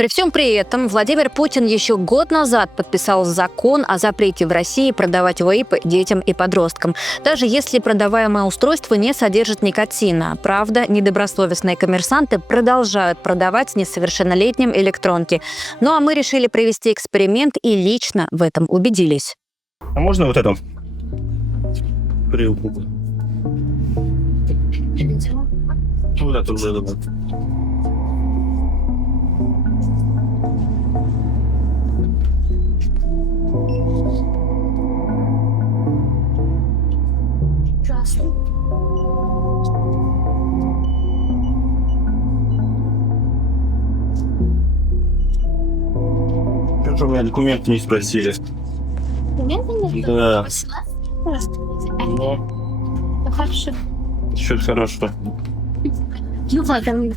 При всем при этом Владимир Путин еще год назад подписал закон о запрете в России продавать вейпы детям и подросткам, даже если продаваемое устройство не содержит никотина. Правда, недобросовестные коммерсанты продолжают продавать несовершеннолетним электронки. Ну а мы решили провести эксперимент и лично в этом убедились. А можно вот эту? Прилку. Вот эту уже давай. Здравствуй. Что-то у меня документы не спросили. Документы нет? Да. Ну, хорошо. Что-то хорошего. Ну ладно.